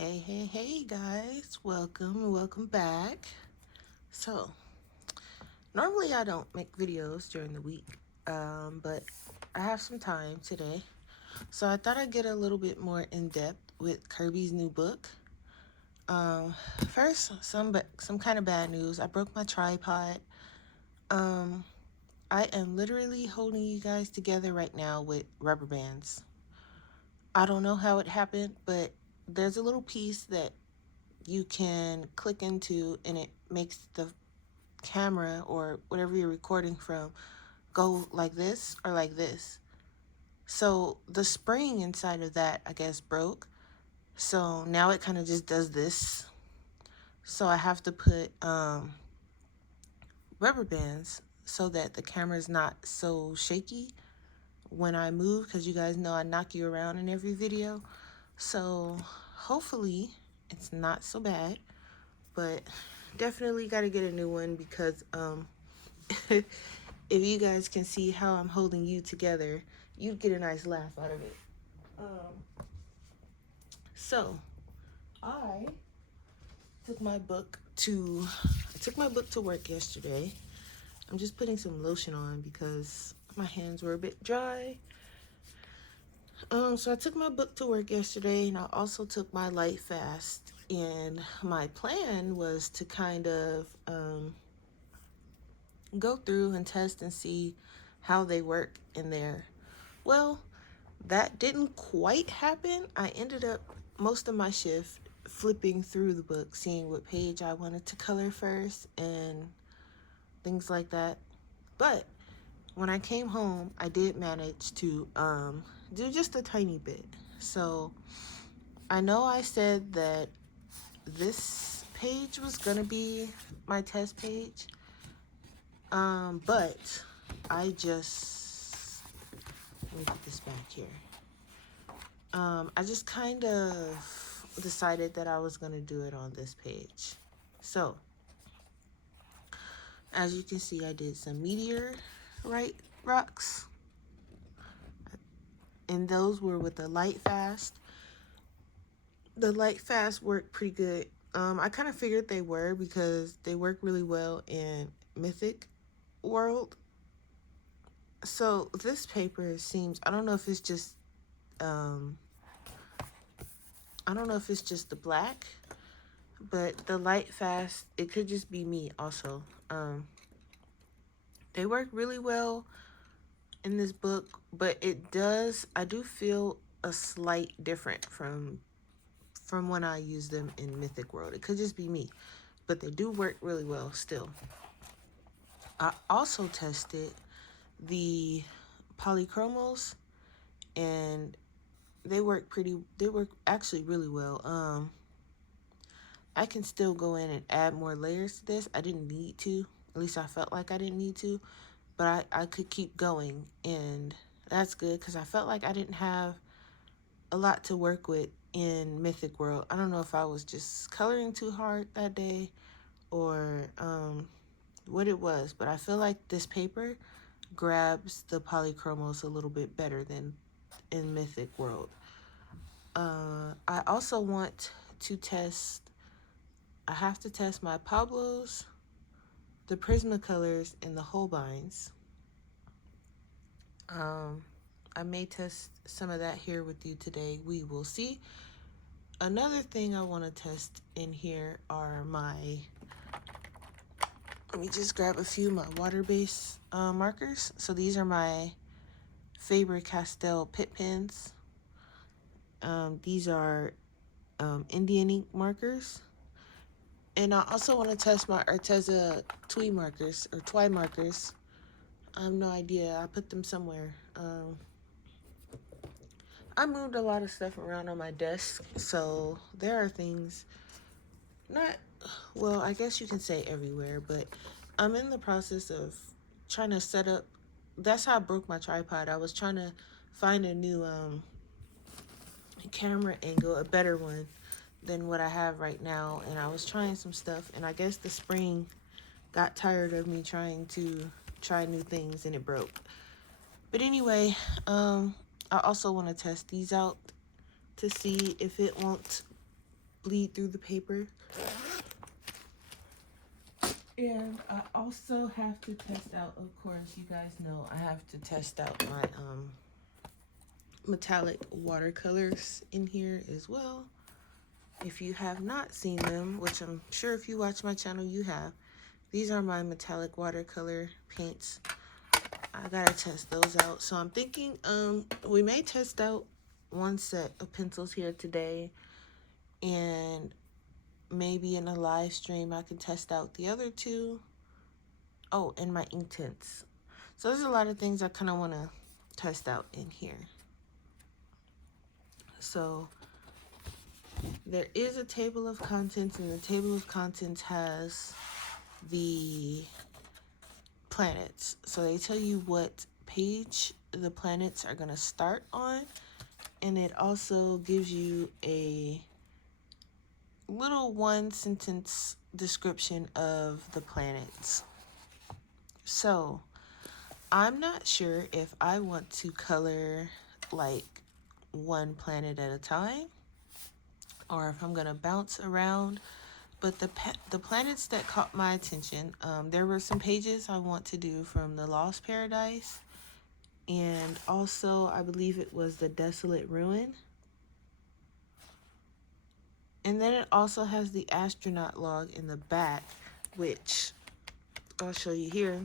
Hey guys, welcome back. So, normally I don't make videos during the week, but I have some time today. So I thought I'd get a little bit more in depth with Kerby's new book. Um, First, some kind of bad news. I broke my tripod. Um, I am literally holding you guys together right now with rubber bands. I don't know how it happened, but there's a little piece that you can click into and it makes the camera or whatever you're recording from go like this or like this. So the spring inside of that, I guess, broke. So now it kind of just does this. So I have to put rubber bands so that the camera is not so shaky when I move, because you guys know I knock you around in every video. So hopefully it's not so bad, but definitely got to get a new one because if you guys can see how I'm holding you together, you'd get a nice laugh out of it. Um, so I took my book to work yesterday. I'm just putting some lotion on because my hands were a bit dry. So I took my book to work yesterday, and I also took my light fast. And my plan was to kind of go through and test and see how they work in there. Well, that didn't quite happen. I ended up most of my shift flipping through the book, seeing what page I wanted to color first and things like that. But when I came home, I did manage to do just a tiny bit. So I know I said that this page was gonna be my test page, but I just, let me put this back here. I just kind of decided that I was going to do it on this page. So, as you can see, I did some meteorite rocks, and those were with the light fast. The light fast worked pretty good. I kind of figured they were because they work really well in Mythic World. So this paper seems, um, I don't know if it's just the black, but the light fast, it could just be me also. They work really well in this book, but I do feel a slight different from when I use them in Mythic World. It could just be me, but they do work really well still. I also tested the polychromos, and they work actually really well. I can still go in and add more layers to this. I didn't need to. At least I felt like I didn't need to. But I could keep going, and that's good because I felt like I didn't have a lot to work with in Mythic World. I don't know if I was just coloring too hard that day or what it was, but I feel like this paper grabs the polychromos a little bit better than in Mythic World. I also want to test, I have to test my Pablos, the Prismacolors, and the Holbeins. I may test some of that here with you today. We will see. Another thing I want to test in here are let me just grab a few of my water-based markers. So these are my Faber-Castell Pit Pens. These are Indian ink markers. And I also want to test my Arteza Twi markers, or Twi markers. I have no idea. I put them somewhere. I moved a lot of stuff around on my desk, so there are things not, well, I guess you can say everywhere, but I'm in the process of trying to set up. That's how I broke my tripod. I was trying to find a new camera angle, a better one than what I have right now, and I was trying some stuff, and I guess the spring got tired of me trying to try new things, and it broke. But anyway, I also want to test these out to see if it won't bleed through the paper. And I also have to test out, of course, you guys know I have to test out my metallic watercolors in here as well. If you have not seen them, which I'm sure if you watch my channel you have, these are my metallic watercolor paints. I gotta test those out. So I'm thinking we may test out one set of pencils here today, and maybe in a live stream I can test out the other two. Oh, and my ink tints. So there's a lot of things I kind of want to test out in here. So there is a table of contents, and the table of contents has the planets. So they tell you what page the planets are going to start on, and it also gives you a little one sentence description of the planets. So I'm not sure if I want to color like one planet at a time, or if I'm gonna bounce around. But the planets that caught my attention, there were some pages I want to do from the Lost Paradise, and also I believe it was the Desolate Ruin. And then it also has the astronaut log in the back, which I'll show you here.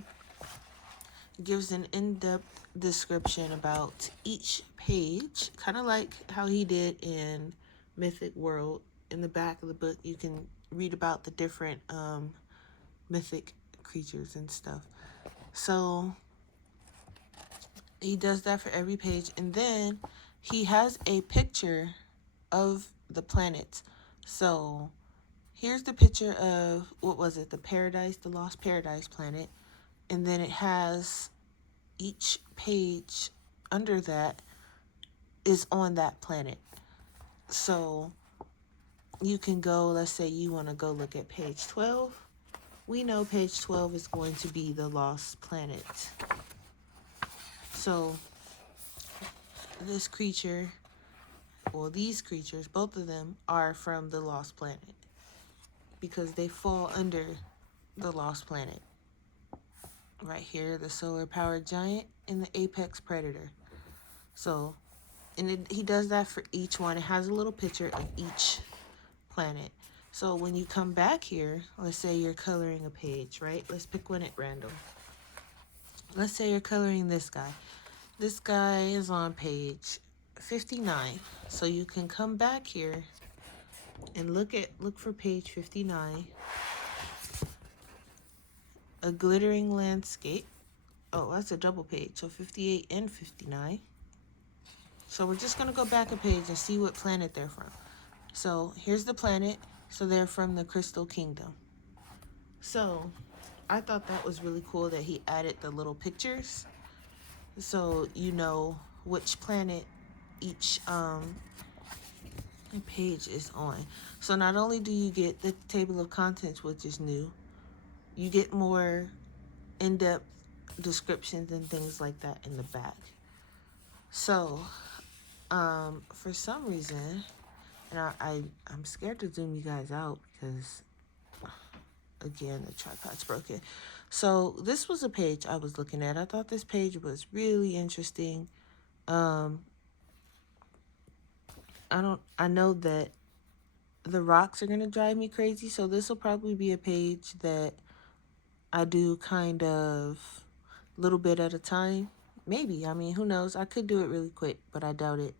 It gives an in-depth description about each page, kind of like how he did in Mythic World. In the back of the book, you can read about the different mythic creatures and stuff. So he does that for every page, and then he has a picture of the planets. So here's the picture of, what was it, the Paradise, the Lost Paradise planet, and then it has each page under that is on that planet. So you can go, let's say you want to go look at page 12. We know page 12 is going to be the Lost Planet. So this creature, well, these creatures, both of them are from the Lost Planet because they fall under the Lost Planet. Right here, the solar powered giant and the apex predator. So, and he does that for each one. It has a little picture of each planet. So when you come back here, let's say you're coloring a page, right? Let's pick one at random. Let's say you're coloring this guy. This guy is on page 59. So you can come back here and look for page 59. A glittering landscape. Oh, that's a double page. So 58 and 59. So we're just going to go back a page and see what planet they're from. So here's the planet. So they're from the Crystal Kingdom. So I thought that was really cool that he added the little pictures, so you know which planet each page is on. So not only do you get the table of contents, which is new, you get more in-depth descriptions and things like that in the back. So for some reason, and I'm scared to zoom you guys out because, again, the tripod's broken. So this was a page I was looking at. I thought this page was really interesting. I know that the rocks are going to drive me crazy, so this will probably be a page that I do kind of a little bit at a time. Maybe, I mean, who knows? I could do it really quick, but I doubt it.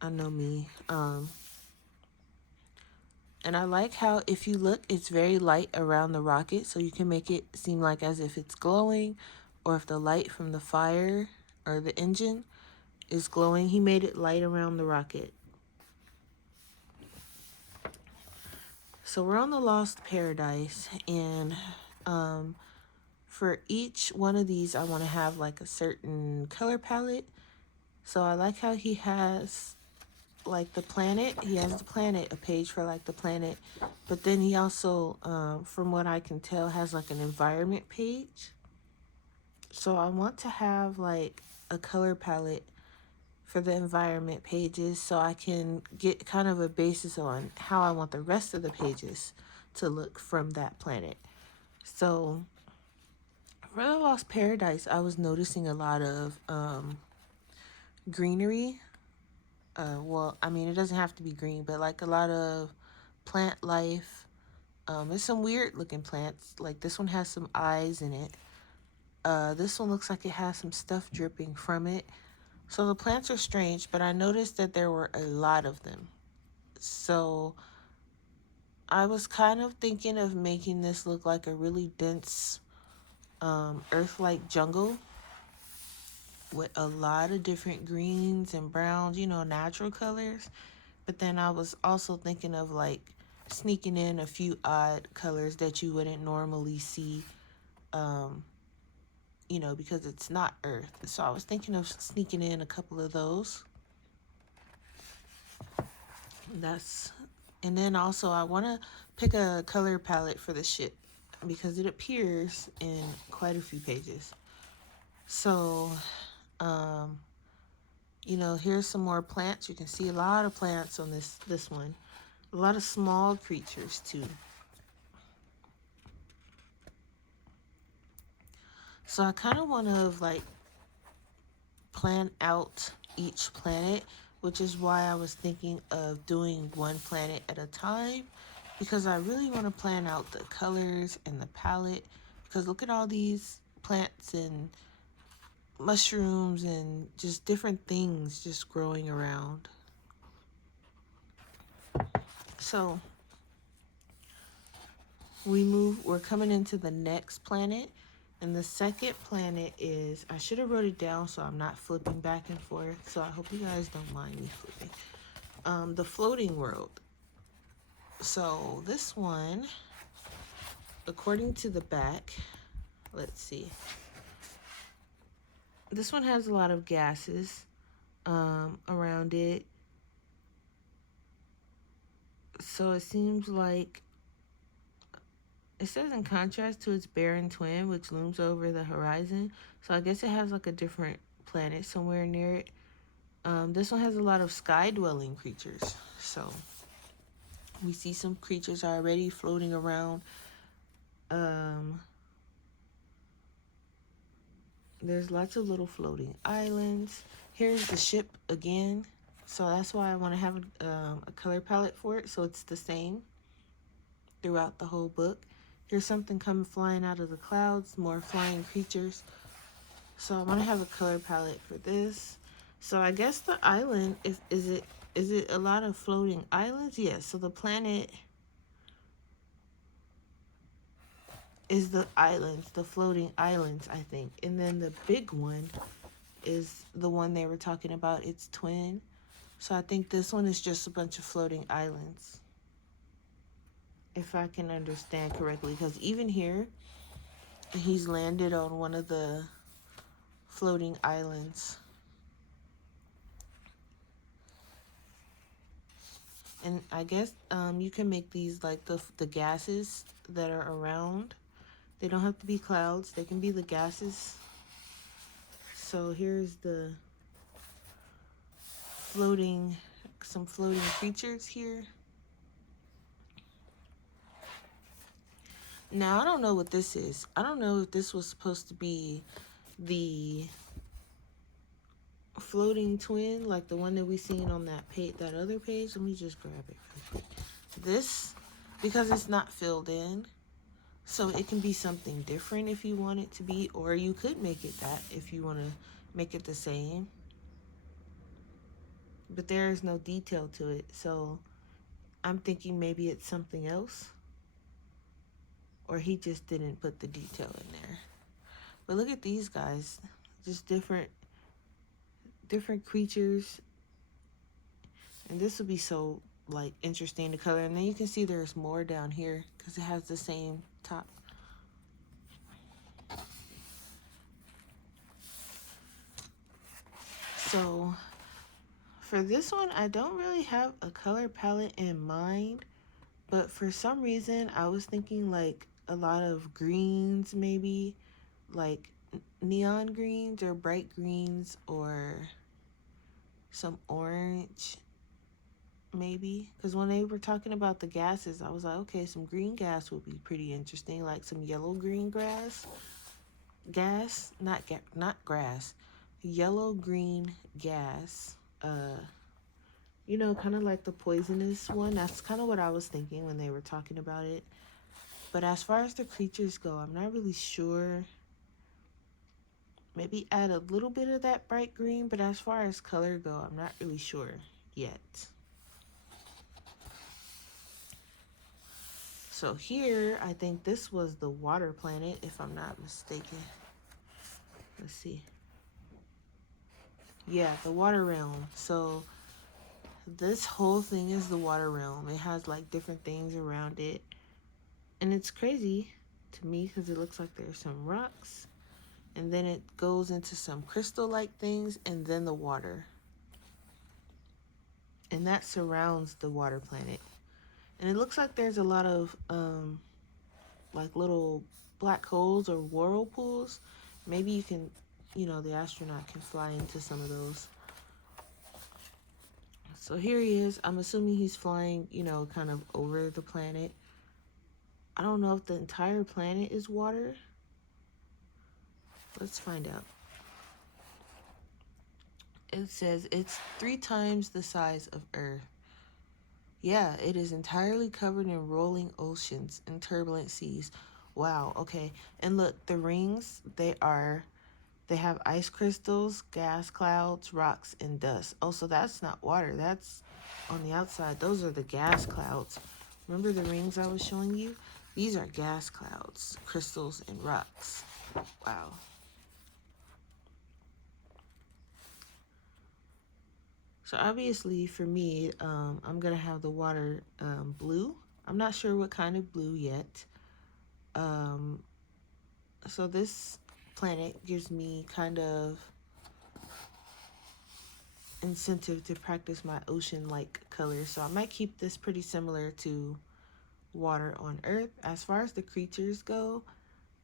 I know me. And I like how, if you look, it's very light around the rocket, so you can make it seem like as if it's glowing, or if the light from the fire or the engine is glowing. He made it light around the rocket. So we're on the Lost Paradise, and for each one of these, I want to have like a certain color palette. So I like how he has like the planet. He has the planet, a page for like the planet, but then he also, from what I can tell, has like an environment page. So I want to have like a color palette for the environment pages so I can get kind of a basis on how I want the rest of the pages to look from that planet. So for the Lost Paradise, I was noticing a lot of greenery. Well, I mean, it doesn't have to be green, but like a lot of plant life. There's some weird looking plants. Like this one has some eyes in it. This one looks like it has some stuff dripping from it. So the plants are strange, but I noticed that there were a lot of them. So I was kind of thinking of making this look like a really dense earth-like jungle with a lot of different greens and browns, natural colors. But then I was also thinking of like sneaking in a few odd colors that you wouldn't normally see, because it's not earth. So I was thinking of sneaking in a couple of those. And then also I want to pick a color palette for the ship because it appears in quite a few pages. So, here's some more plants. You can see a lot of plants on this one. A lot of small creatures too. So I kind of want to like plan out each planet, which is why I was thinking of doing one planet at a time, because I really want to plan out the colors and the palette, because look at all these plants and mushrooms and just different things just growing around. So we're coming into the next planet, and the second planet is, I should have wrote it down so I'm not flipping back and forth, so I hope you guys don't mind me flipping. The floating world. So this one, according to the back, let's see. This one has a lot of gases around it. So it seems like, it says in contrast to its barren twin, which looms over the horizon. So I guess it has like a different planet somewhere near it. This one has a lot of sky-dwelling creatures. So we see some creatures already floating around. There's lots of little floating islands. Here's the ship again. So that's why I want to have a color palette for it, so it's the same throughout the whole book. Here's something coming flying out of the clouds, more flying creatures. So I want to have a color palette for this. So I guess the island, is it a lot of floating islands? Yes. So the planet is the islands, the floating islands, I think. And then the big one is the one they were talking about, its twin. So I think this one is just a bunch of floating islands, if I can understand correctly, because even here, he's landed on one of the floating islands. And I guess you can make these like the gases that are around. They don't have to be clouds. They can be the gases. So here's the some floating creatures here. Now, I don't know what this is. I don't know if this was supposed to be the floating twin, like the one that we seen on that page, that other page. Let me just grab it real quick. This, because it's not filled in, so it can be something different if you want it to be, or you could make it that if you want to make it the same. But there is no detail to it, so I'm thinking maybe it's something else, or he just didn't put the detail in there. But look at these guys, just different creatures, and this would be so like interesting to color. And then you can see there's more down here because it has the same top. So for this one, I don't really have a color palette in mind, but for some reason I was thinking like a lot of greens, maybe like neon greens or bright greens or some orange, maybe. Because when they were talking about the gases, I was like, okay, some green gas would be pretty interesting, like some yellow-green gas, not grass, yellow-green gas. Kind of like the poisonous one. That's kind of what I was thinking when they were talking about it. But as far as the creatures go, I'm not really sure. Maybe add a little bit of that bright green, but as far as color go, I'm not really sure yet. So here, I think this was the water planet, if I'm not mistaken. Let's see. Yeah, the water realm. So this whole thing is the water realm. It has like different things around it. And it's crazy to me because it looks like there's some rocks. And then it goes into some crystal-like things and then the water. And that surrounds the water planet. And it looks like there's a lot of like little black holes or whirlpools. Maybe you can, the astronaut can fly into some of those. So here he is. I'm assuming he's flying, kind of over the planet. I don't know if the entire planet is water. Let's find out. It says it's 3 times the size of Earth. Yeah, it is entirely covered in rolling oceans and turbulent seas. Wow, okay. And look, the rings, they have ice crystals, gas clouds, rocks, and dust. Oh, so that's not water. That's on the outside. Those are the gas clouds. Remember the rings I was showing you? These are gas clouds, crystals, and rocks. Wow. So obviously for me, I'm going to have the water blue. I'm not sure what kind of blue yet. So this planet gives me kind of incentive to practice my ocean-like colors. So I might keep this pretty similar to water on Earth. As far as the creatures go,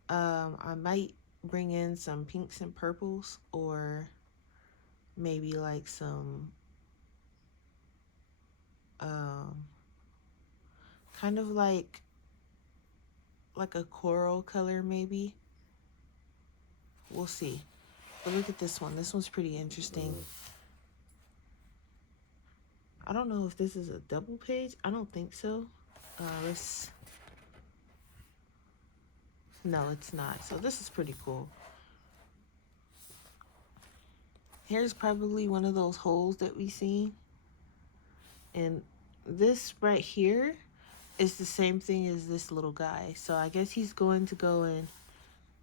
I might bring in some pinks and purples, or maybe like some kind of like a coral color maybe. We'll see. But look at this one. This one's pretty interesting. I don't know if this is a double page. I don't think so. No, it's not. So this is pretty cool. Here's probably one of those holes that we see. And this right here is the same thing as this little guy. So I guess he's going to go and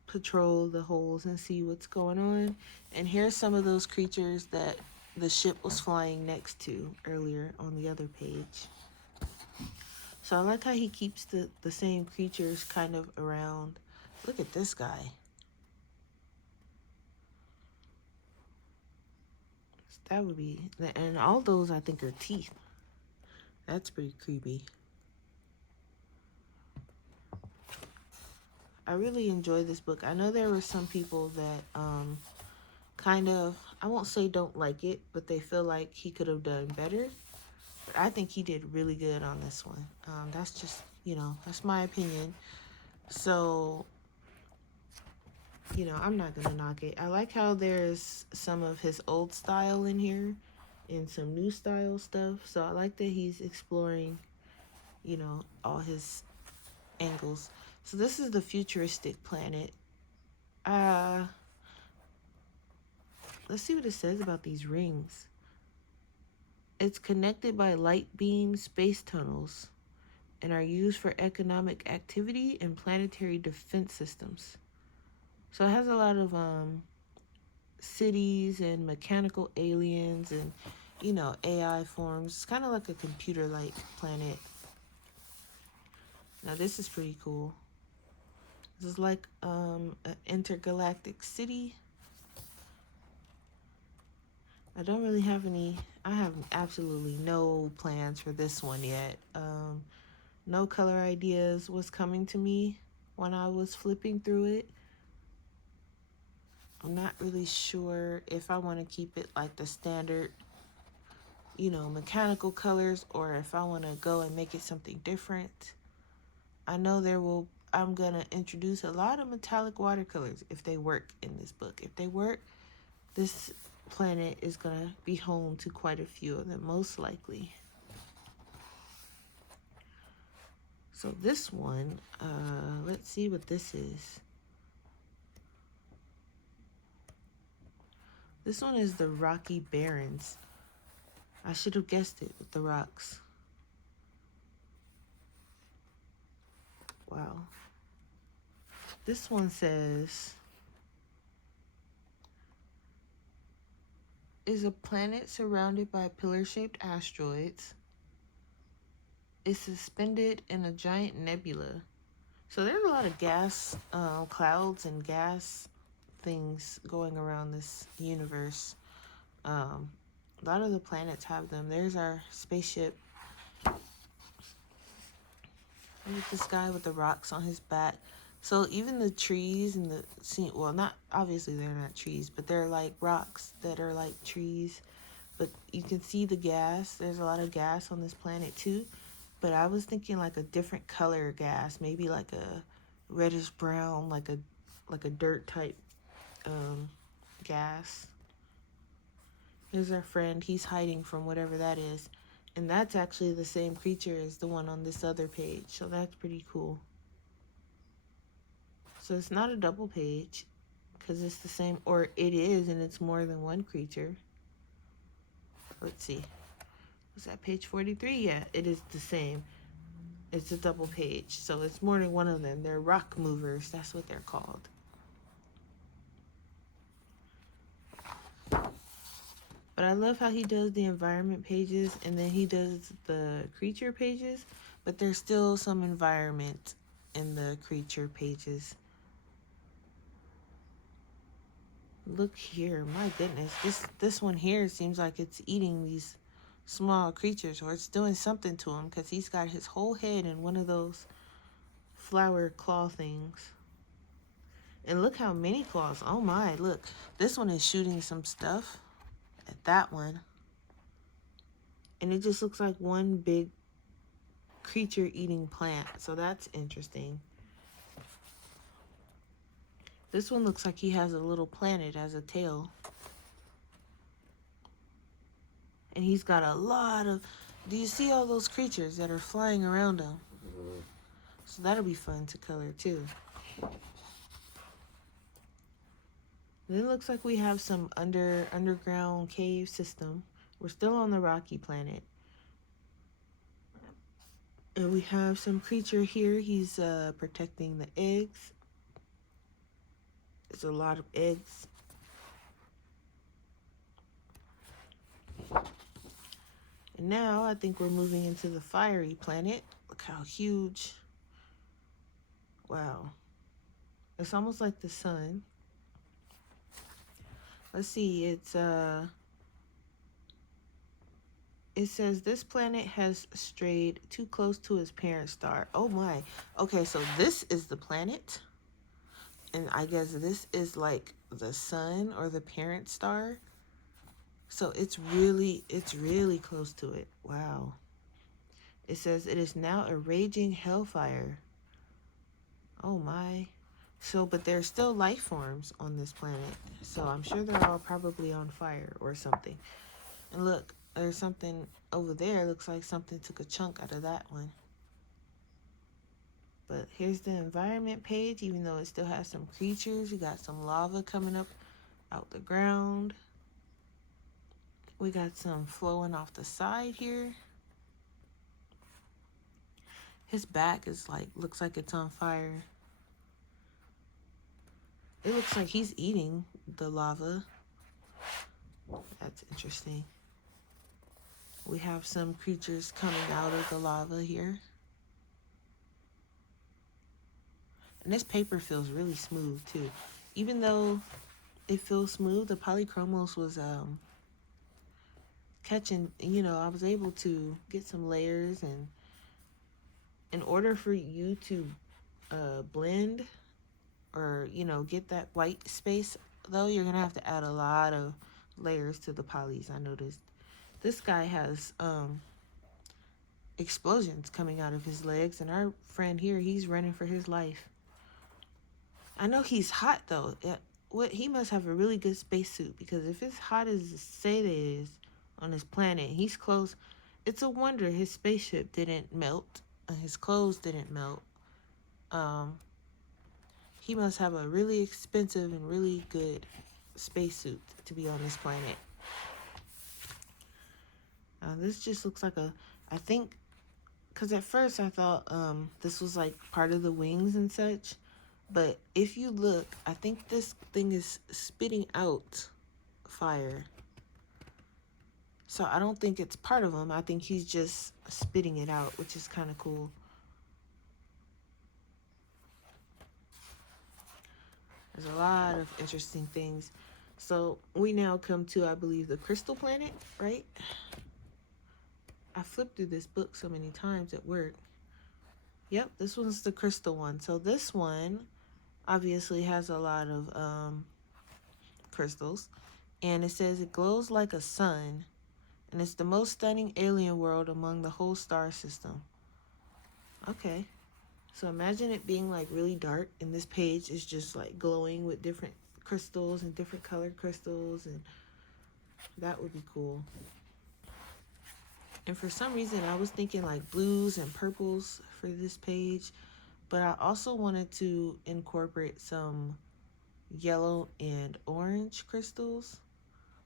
patrol the holes and see what's going on. And here's some of those creatures that the ship was flying next to earlier on the other page. So I like how he keeps the same creatures kind of around. Look at this guy. That would be, and all those I think are teeth. That's pretty creepy. I really enjoy this book. I know there were some people that kind of, I won't say don't like it, but they feel like he could have done better. But I think he did really good on this one. That's just, that's my opinion. So, I'm not going to knock it. I like how there's some of his old style in here and some new style stuff. So I like that he's exploring, all his angles. So this is the futuristic planet. Let's see what it says about these rings. It's connected by light beam space tunnels and are used for economic activity and planetary defense systems. So it has a lot of cities and mechanical aliens and, AI forms. It's kind of like a computer-like planet. Now this is pretty cool. This is like an intergalactic city. I don't really have I have absolutely no plans for this one yet. No color ideas was coming to me when I was flipping through it. I'm not really sure if I want to keep it like the standard mechanical colors, or if I want to go and make it something different. I'm going to introduce a lot of metallic watercolors if they work in this book. If they work, this planet is going to be home to quite a few of them, most likely. So this one, let's see what this is. This one is the Rocky Barrens. I should have guessed it with the rocks. Wow. This one says, is a planet surrounded by pillar-shaped asteroids. Is suspended in a giant nebula. So there's a lot of gas clouds and gas things going around this universe. A lot of the planets have them. There's our spaceship. Look at this guy with the rocks on his back. So even the trees and the scene, well, not obviously they're not trees, but they're like rocks that are like trees. But you can see the gas. There's a lot of gas on this planet too. But I was thinking like a different color gas, maybe like a reddish brown, like a dirt type gas. Here's our friend. He's hiding from whatever that is. And that's actually the same creature as the one on this other page. So that's pretty cool. So it's not a double page because it's the same, or it is, and it's more than one creature. Let's see. Was that page 43? Yeah, it is the same. It's a double page. So it's more than one of them. They're rock movers. That's what they're called. But I love how he does the environment pages and then he does the creature pages. But there's still some environment in the creature pages. Look here. My goodness. This one here seems like it's eating these small creatures, or it's doing something to him because he's got his whole head in one of those flower claw things. And look how many claws. Oh my, look. This one is shooting some stuff at that one. And it just looks like one big creature eating plant. So that's interesting. This one looks like he has a little planet as a tail. And he's got a lot of... Do you see all those creatures that are flying around him? So that'll be fun to color too. Then it looks like we have some underground cave system. We're still on the rocky planet. And we have some creature here. He's protecting the eggs. There's a lot of eggs. And now I think we're moving into the fiery planet. Look how huge. Wow. It's almost like the sun. Let's see, it says this planet has strayed too close to its parent star. Oh my. Okay, so this is the planet. And I guess this is like the sun or the parent star. So it's really close to it. Wow. It says it is now a raging hellfire. Oh my. So, but there's still life forms on this planet. So I'm sure they're all probably on fire or something. And look, there's something over there. Looks like something took a chunk out of that one. But here's the environment page. Even though it still has some creatures, you got some lava coming up out the ground. We got some flowing off the side here. His back is like, looks like it's on fire. It looks like he's eating the lava. That's interesting. We have some creatures coming out of the lava here. And this paper feels really smooth too. Even though it feels smooth, the polychromos was catching, I was able to get some layers, and in order for you to blend or, get that white space, though, you're going to have to add a lot of layers to the polys, I noticed. This guy has explosions coming out of his legs, and our friend here, he's running for his life. I know he's hot though. What, he must have a really good spacesuit, because if it's hot as they say it is on this planet, he's close. It's a wonder his spaceship didn't melt, and his clothes didn't melt. Um, he must have a really expensive and really good spacesuit to be on this planet. This just looks like a, I think, because at first I thought this was like part of the wings and such. But if you look, I think this thing is spitting out fire. So I don't think it's part of him. I think he's just spitting it out, which is kind of cool. There's a lot of interesting things. So we now come to, I believe, the crystal planet, right? I flipped through this book so many times at work. Yep, this one's the crystal one. So this one obviously has a lot of crystals. And it says it glows like a sun. And it's the most stunning alien world among the whole star system. Okay. So imagine it being like really dark, and this page is just like glowing with different crystals and different colored crystals, and that would be cool. And for some reason I was thinking like blues and purples for this page, but I also wanted to incorporate some yellow and orange crystals.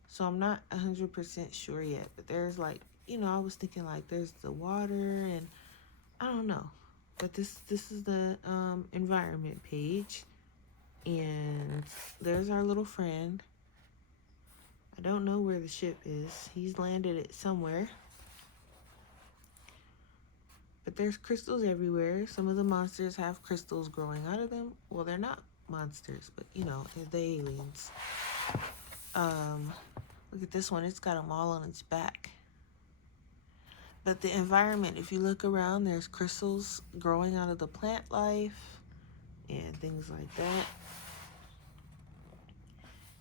So I'm not 100% sure yet, but there's like, I was thinking like there's the water, and I don't know. But this is the environment page, and there's our little friend. I don't know where the ship is. He's landed it somewhere. But there's crystals everywhere. Some of the monsters have crystals growing out of them. Well, they're not monsters, but they're the aliens. Look at this one. It's got them all on its back. But the environment, if you look around, there's crystals growing out of the plant life and things like that.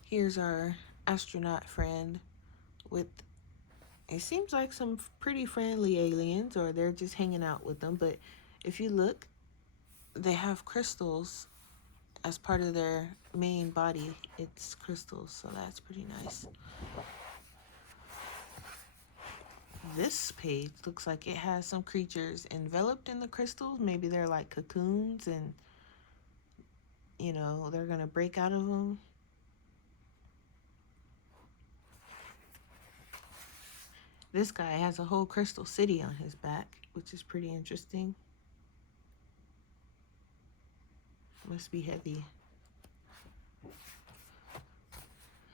Here's our astronaut friend with, it seems like some pretty friendly aliens, or they're just hanging out with them. But if you look, they have crystals as part of their main body. It's crystals, so that's pretty nice. This page looks like it has some creatures enveloped in the crystals. Maybe they're like cocoons, and they're gonna break out of them. This guy has a whole crystal city on his back, which is pretty interesting. Must be heavy.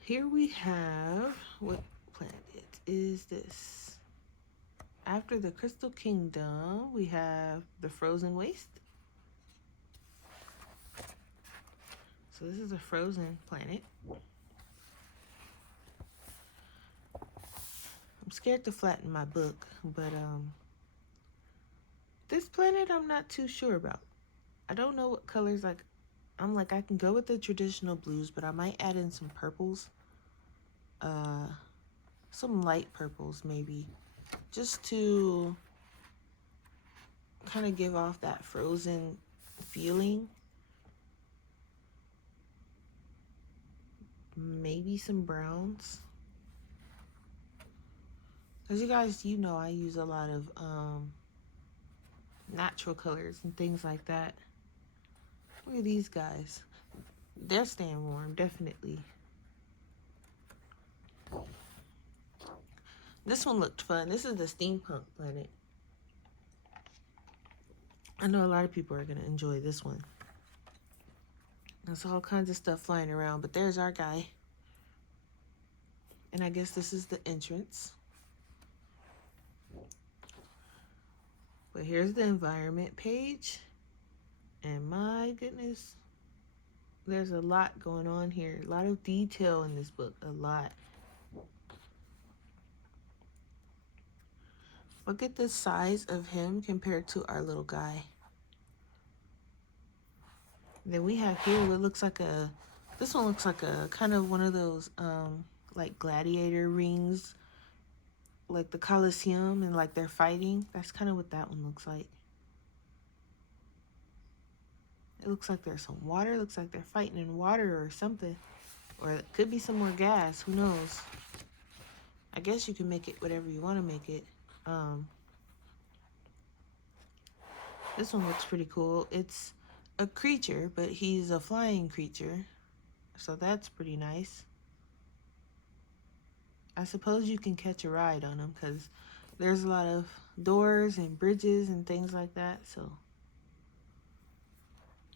Here we have, what planet is this? After the Crystal Kingdom, we have the Frozen Waste. So this is a frozen planet. I'm scared to flatten my book, but this planet I'm not too sure about. I don't know what colors, like, I'm like, I can go with the traditional blues, but I might add in some purples. Some light purples maybe, just to kind of give off that frozen feeling. Maybe some browns. As you guys, I use a lot of natural colors and things like that. Look at these guys. They're staying warm, definitely. This one looked fun. This is the steampunk planet. I know a lot of people are going to enjoy this one. There's all kinds of stuff flying around, but there's our guy. And I guess this is the entrance. But here's the environment page. And my goodness, there's a lot going on here. A lot of detail in this book. A lot. Look at the size of him compared to our little guy. Then we have here what looks like a, this one looks like a kind of one of those like gladiator rings like the Colosseum and like they're fighting. That's kind of what that one looks like. It looks like there's some water. It looks like they're fighting in water or something. Or it could be some more gas. Who knows? I guess you can make it whatever you want to make it. This one looks pretty cool. It's a creature, but he's a flying creature. So that's pretty nice. I suppose you can catch a ride on him because there's a lot of doors and bridges and things like that. So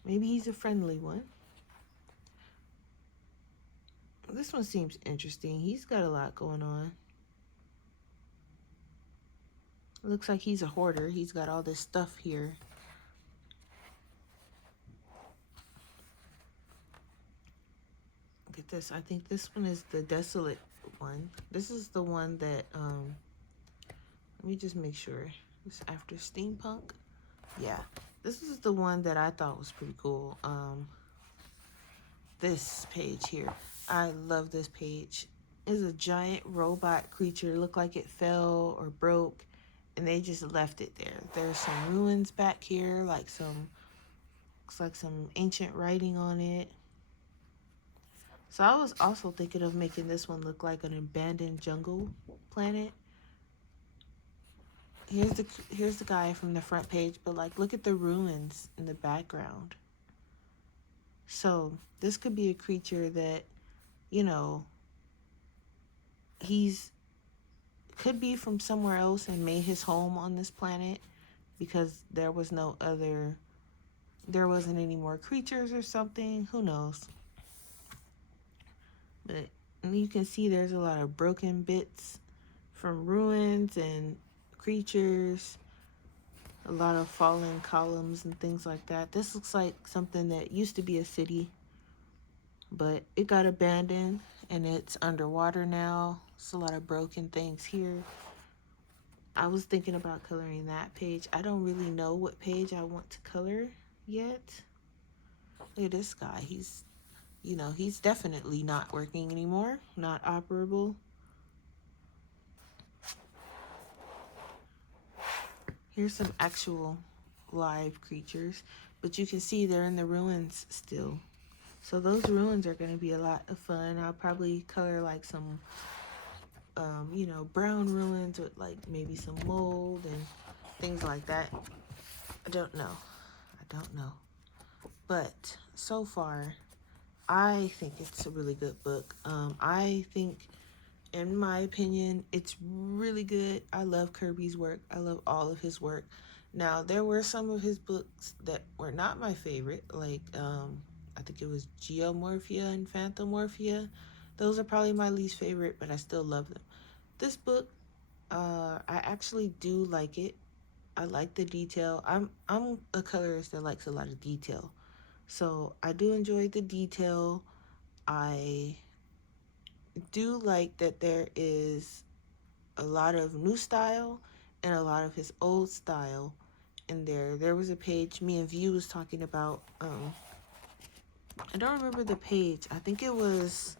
maybe he's a friendly one. This one seems interesting. He's got a lot going on. It looks like he's a hoarder. He's got all this stuff here. Look at this. I think this one is the desolate one. This is the one that, let me just make sure. It's after steampunk. Yeah. This is the one that I thought was pretty cool. This page here. I love this page. It's a giant robot creature. It looked like it fell or broke, and they just left it there. There's some ruins back here, like looks like some ancient writing on it. So I was also thinking of making this one look like an abandoned jungle planet. Here's the guy from the front page, but like look at the ruins in the background. So this could be a creature that, you know, could be from somewhere else and made his home on this planet because there wasn't any more creatures or something. Who knows? But you can see there's a lot of broken bits from ruins and creatures, a lot of fallen columns and things like that. This looks like something that used to be a city, but it got abandoned and it's underwater now. It's a lot of broken things here. I was thinking about coloring that page. I don't really know what page I want to color yet. Look at this guy. He's definitely not working anymore, not operable. Here's some actual live creatures, but you can see they're in the ruins still. So those ruins are going to be a lot of fun. I'll probably color like some, brown ruins with like maybe some mold and things like that. I don't know. But so far, I think it's a really good book. I think, in my opinion, it's really good. I love Kerby's work. I love all of his work. Now, there were some of his books that were not my favorite, like I think it was Geomorphia and Phantomorphia. Those are probably my least favorite, but I still love them. This book, I actually do like it. I like the detail. I'm a colorist that likes a lot of detail. So I do enjoy the detail. I do like that there is a lot of new style and a lot of his old style in there. There was a page me and View was talking about. I don't remember the page. I think it was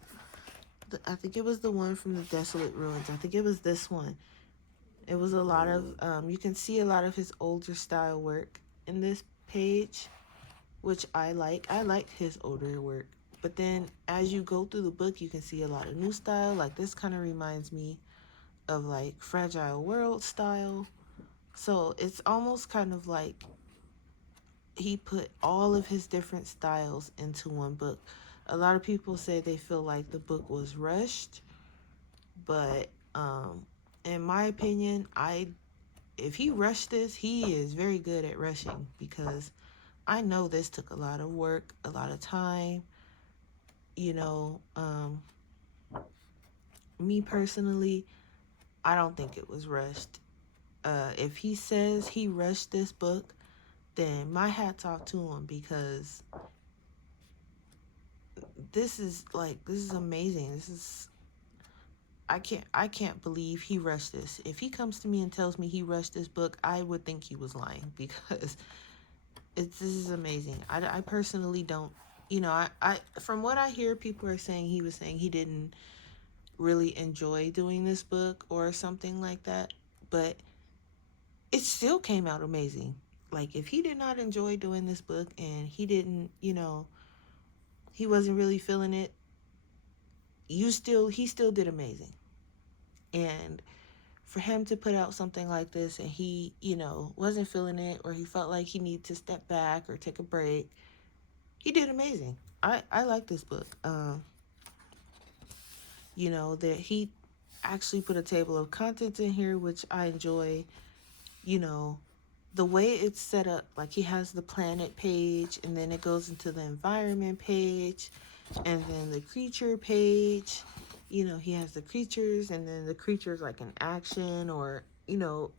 the one from the Desolate Ruins. I think it was this one. It was a lot of you can see a lot of his older style work in this page, which I like. I like his older work. But then as you go through the book, you can see a lot of new style. Like this kind of reminds me of like Fragile World style. So it's almost kind of like he put all of his different styles into one book. A lot of people say they feel like the book was rushed, but in my opinion, if he rushed this, he is very good at rushing because I know this took a lot of work, a lot of time. Me personally, I don't think it was rushed. If he says he rushed this book, then my hat's off to him because this is amazing. I can't believe he rushed this. If he comes to me and tells me he rushed this book, I would think he was lying because this is amazing. I personally don't, I from what I hear, people are saying he was saying he didn't really enjoy doing this book or something like that, but it still came out amazing. Like, if he did not enjoy doing this book and he didn't, he wasn't really feeling it, he still did amazing. And for him to put out something like this and he, wasn't feeling it, or he felt like he needed to step back or take a break, he did amazing. I like this book. That he actually put a table of contents in here, which I enjoy. You know, the way it's set up, like he has the planet page, and then it goes into the environment page, and then the creature page. He has the creatures, and then the creatures like an action, or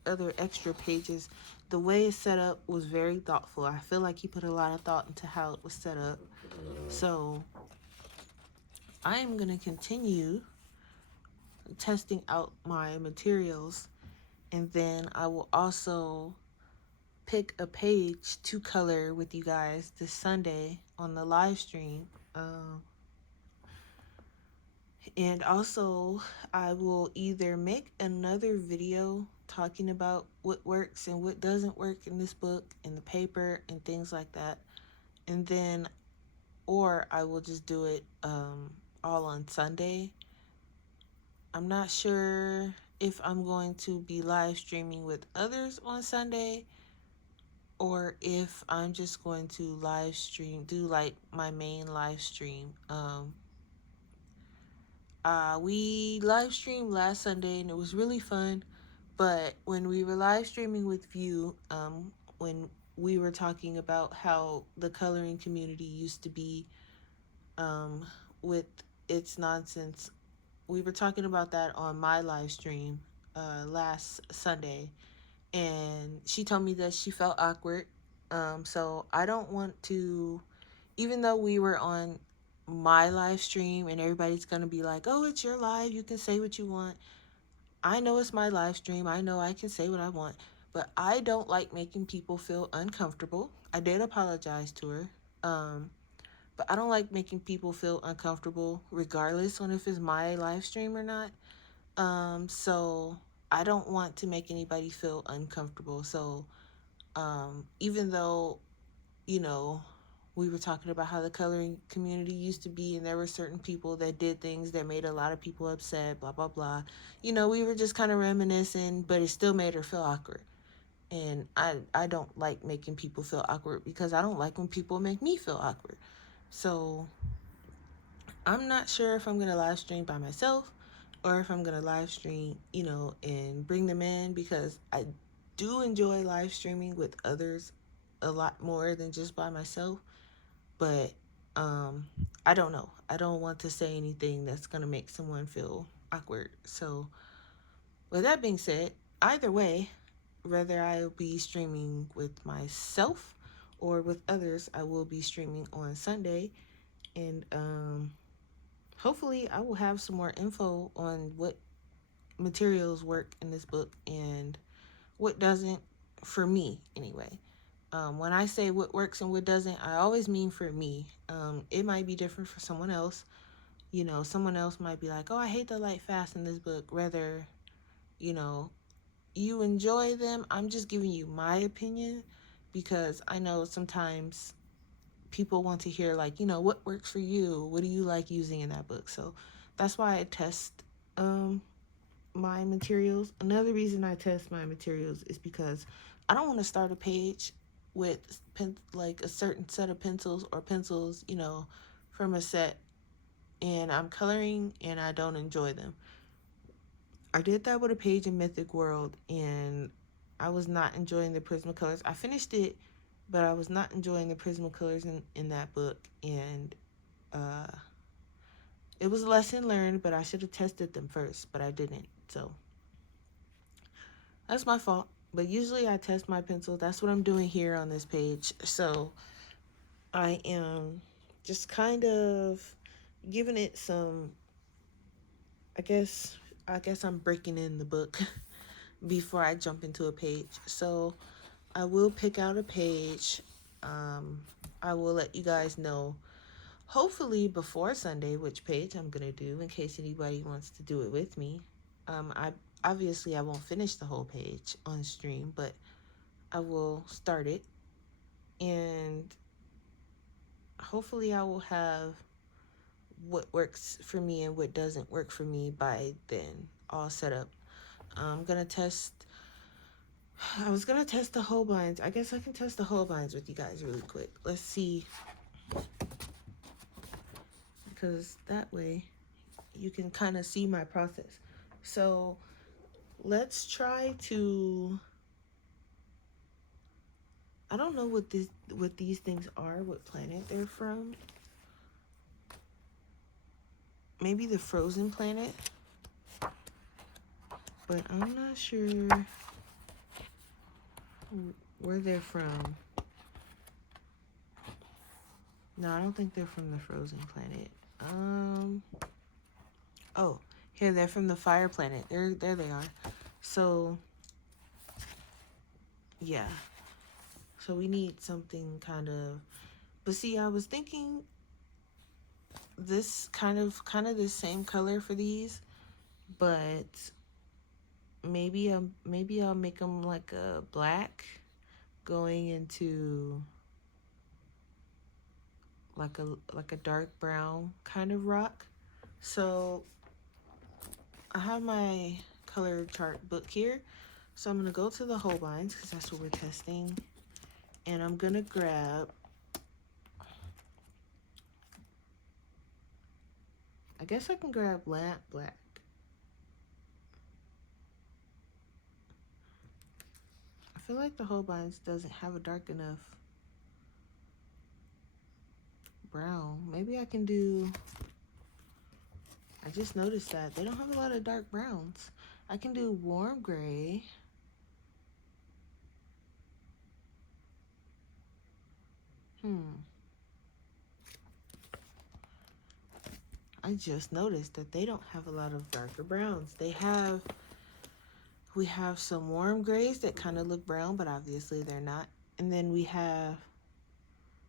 other extra pages. The way it's set up was very thoughtful. I feel like he put a lot of thought into how it was set up. So I am going to continue testing out my materials, and then I will also pick a page to color with you guys this Sunday on the live stream. And also, I will either make another video talking about what works and what doesn't work in this book and the paper and things like that. And then, or I will just do it all on Sunday. I'm not sure if I'm going to be live streaming with others on Sunday, or if I'm just going to live stream, do like my main live stream. We live streamed last Sunday and it was really fun. But when we were live streaming with View, when we were talking about how the coloring community used to be, with its nonsense, we were talking about that on my live stream last Sunday, and she told me that she felt awkward. So I don't want to, even though we were on my live stream and everybody's going to be like, oh, it's your live, you can say what you want. I know it's my live stream. I know I can say what I want, but I don't like making people feel uncomfortable. I did apologize to her. But I don't like making people feel uncomfortable regardless on if it's my live stream or not. So I don't want to make anybody feel uncomfortable. So even though, you know, we were talking about how the coloring community used to be, and there were certain people that did things that made a lot of people upset, blah, blah, blah. We were just kind of reminiscing, but it still made her feel awkward. And I don't like making people feel awkward because I don't like when people make me feel awkward. So I'm not sure if I'm going to live stream by myself or if I'm going to live stream, and bring them in, because I do enjoy live streaming with others a lot more than just by myself. But I don't know. I don't want to say anything that's going to make someone feel awkward. So with that being said, either way, whether I'll be streaming with myself or with others, I will be streaming on Sunday. And hopefully I will have some more info on what materials work in this book and what doesn't, for me anyway. When I say what works and what doesn't, I always mean for me. It might be different for someone else. Someone else might be like, oh, I hate the light fast in this book. Rather, you enjoy them. I'm just giving you my opinion, because I know sometimes people want to hear, like, what works for you? What do you like using in that book? So that's why I test my materials. Another reason I test my materials is because I don't want to start a page with like a certain set of pencils or pencils, from a set, and I'm coloring and I don't enjoy them. I did that with a page in Mythic World, and I was not enjoying the Prismacolors. I finished it, but I was not enjoying the Prismacolors in that book, and it was a lesson learned, but I should have tested them first, but I didn't. So that's my fault. But usually I test my pencil. That's what I'm doing here on this page. So I am just kind of giving it some, I guess I'm breaking in the book before I jump into a page. So I will pick out a page. I will let you guys know hopefully before Sunday, which page I'm gonna do in case anybody wants to do it with me. I obviously I won't finish the whole page on stream, but I will start it, and hopefully I will have what works for me and what doesn't work for me by then all set up. I'm gonna test. I was gonna test the Holbeins. I guess I can test the Holbeins with you guys really quick. Let's see, because that way you can kind of see my process. So let's try to. I don't know what these things are. What planet they're from? Maybe the frozen planet, but I'm not sure where they're from. No, I don't think they're from the frozen planet. Oh, here they're from the fire planet. There they are. So yeah. So we need something kind of. But see, I was thinking this kind of the same color for these, but maybe I'll make them like a black going into like a dark brown kind of rock. So I have my color chart book here. So I'm gonna go to the Holbeins because that's what we're testing, and I'm gonna grab. I guess I can grab lamp black. I feel like the Holbeins doesn't have a dark enough brown. Maybe I can do. I just noticed that they don't have a lot of dark browns. I can do warm gray. I just noticed that they don't have a lot of darker browns. We have some warm grays that kind of look brown, but obviously they're not. And then we have,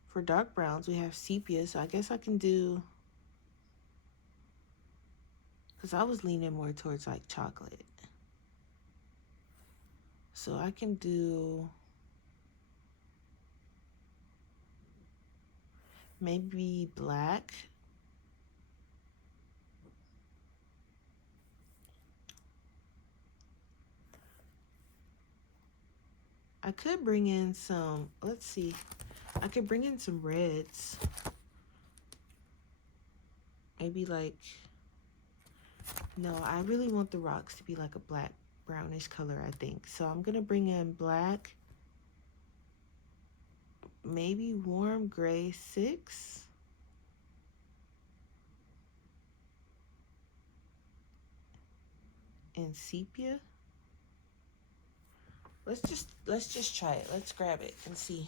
for dark browns, we have sepia. So I guess I can do, because I was leaning more towards like chocolate. So I can do maybe black. I could bring in some, let's see. I could bring in some reds. Maybe like, no, I really want the rocks to be like a black brownish color, I think. So I'm gonna bring in black, maybe warm gray 6. And sepia. Let's just try it. Let's grab it and see.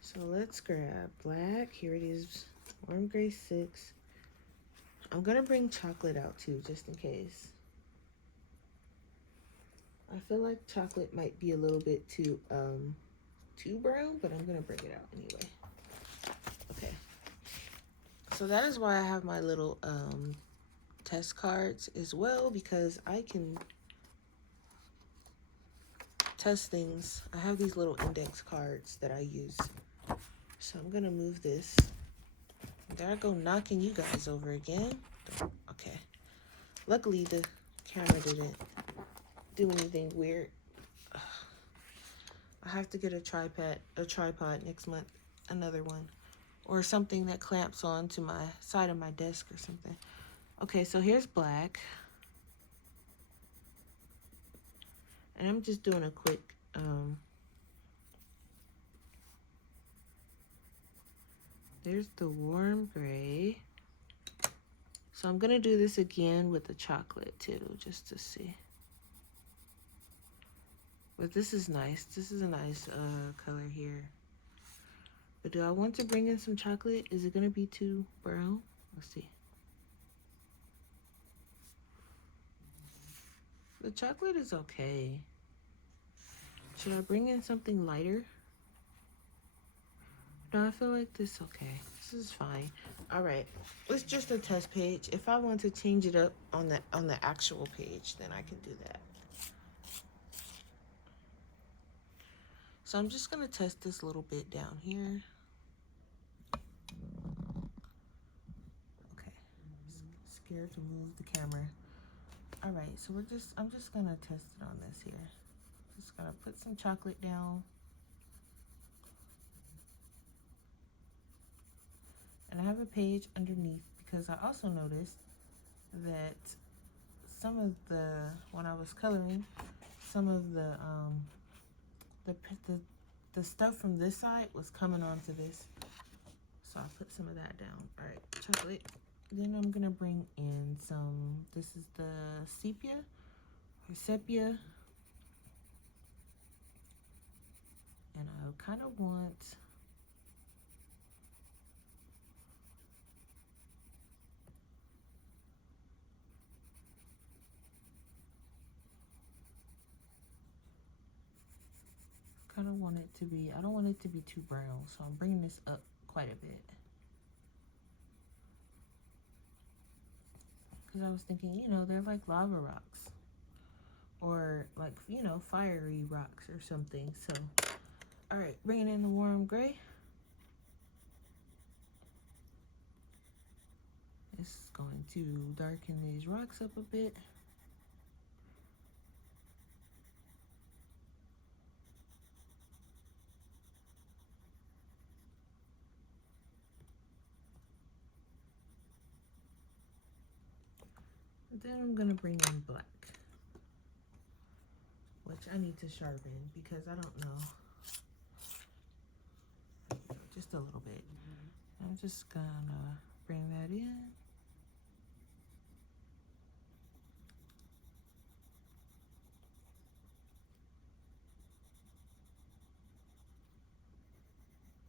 So let's grab black. Here it is. Warm gray 6. I'm gonna bring chocolate out too, just in case. I feel like chocolate might be a little bit too brown, but I'm gonna bring it out anyway. Okay. So that is why I have my little test cards as well, because I can test things. I have these little index cards that I use. So I'm gonna move this. There I go, knocking you guys over again. Okay. Luckily the camera didn't do anything weird. I have to get a tripod next month, another one, or something that clamps on to my side of my desk or something. Okay, so here's black. And I'm just doing a quick, there's the warm gray. So I'm gonna do this again with the chocolate too, just to see. But this is nice. This is a nice color here. But do I want to bring in some chocolate? Is it gonna be too brown? Let's see. The chocolate is okay. Should I bring in something lighter? No, I feel like this okay. This is fine. All right. It's just a test page. If I want to change it up on the actual page, then I can do that. So I'm just gonna test this little bit down here. Okay. Scared to move the camera. All right. So I'm just gonna test it on this here. Just gonna put some chocolate down. And I have a page underneath because I also noticed that some of when I was coloring, some of the stuff from this side was coming onto this. So I put some of that down. All right, chocolate. Then I'm gonna bring in this is the sepia. And I kind of want it to be, I don't want it to be too brown, so I'm bringing this up quite a bit. Because I was thinking, they're like lava rocks. Or like, fiery rocks or something. So, all right, bringing in the warm gray. It's going to darken these rocks up a bit. Then I'm gonna bring in black, which I need to sharpen because I don't know. Just a little bit. I'm just gonna bring that in.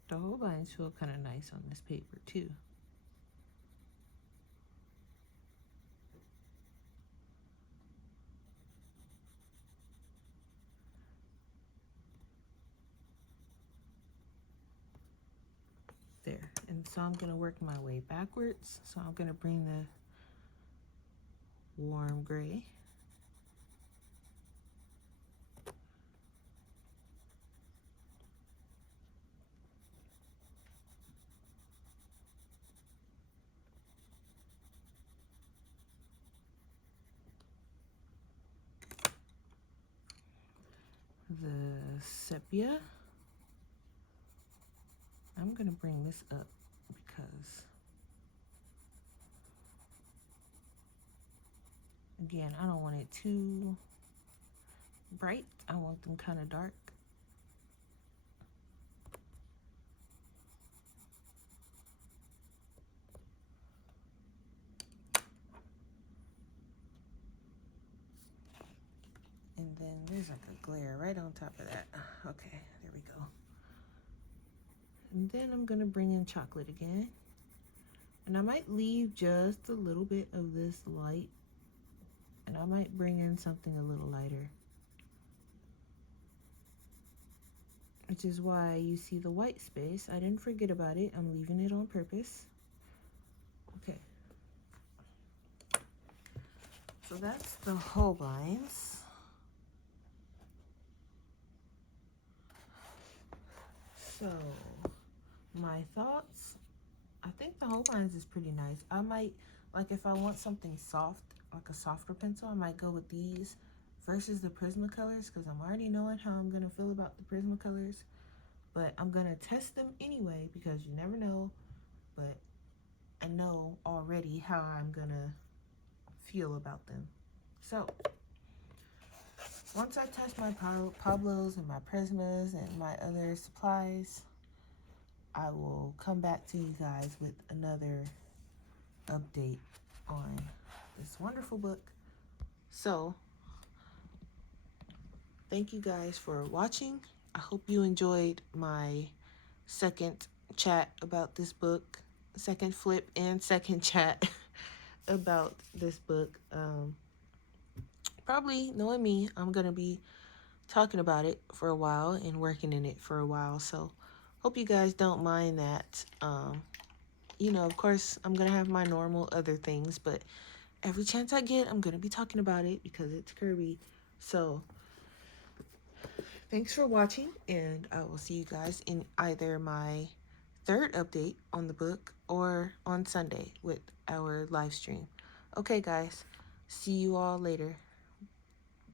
The whole lines feel kind of nice on this paper too. There, and so I'm gonna work my way backwards. So I'm gonna bring the warm gray. The sepia. I'm gonna bring this up because, again, I don't want it too bright. I want them kind of dark. And then there's like a glare right on top of that. Okay, there we go. And then I'm gonna bring in chocolate again. And I might leave just a little bit of this light. And I might bring in something a little lighter. Which is why you see the white space. I didn't forget about it. I'm leaving it on purpose. Okay. So that's the whole lines. So, my thoughts, I think the whole lines is pretty nice. I might, like if I want something soft, like a softer pencil, I might go with these versus the Prismacolors because I'm already knowing how I'm going to feel about the Prismacolors. But I'm going to test them anyway because you never know. But I know already how I'm going to feel about them. So, once I test my Pablos and my Prismas and my other supplies, I will come back to you guys with another update on this wonderful book. So, thank you guys for watching. I hope you enjoyed my second chat about this book, second flip and second chat about this book. Probably knowing me, I'm going to be talking about it for a while and working in it for a while. So Hope you guys don't mind that. You know, of course, I'm gonna have my normal other things, but every chance I get, I'm gonna be talking about it because it's Kerby. So, thanks for watching, and I will see you guys in either my third update on the book or on Sunday with our live stream. Okay, guys, see you all later.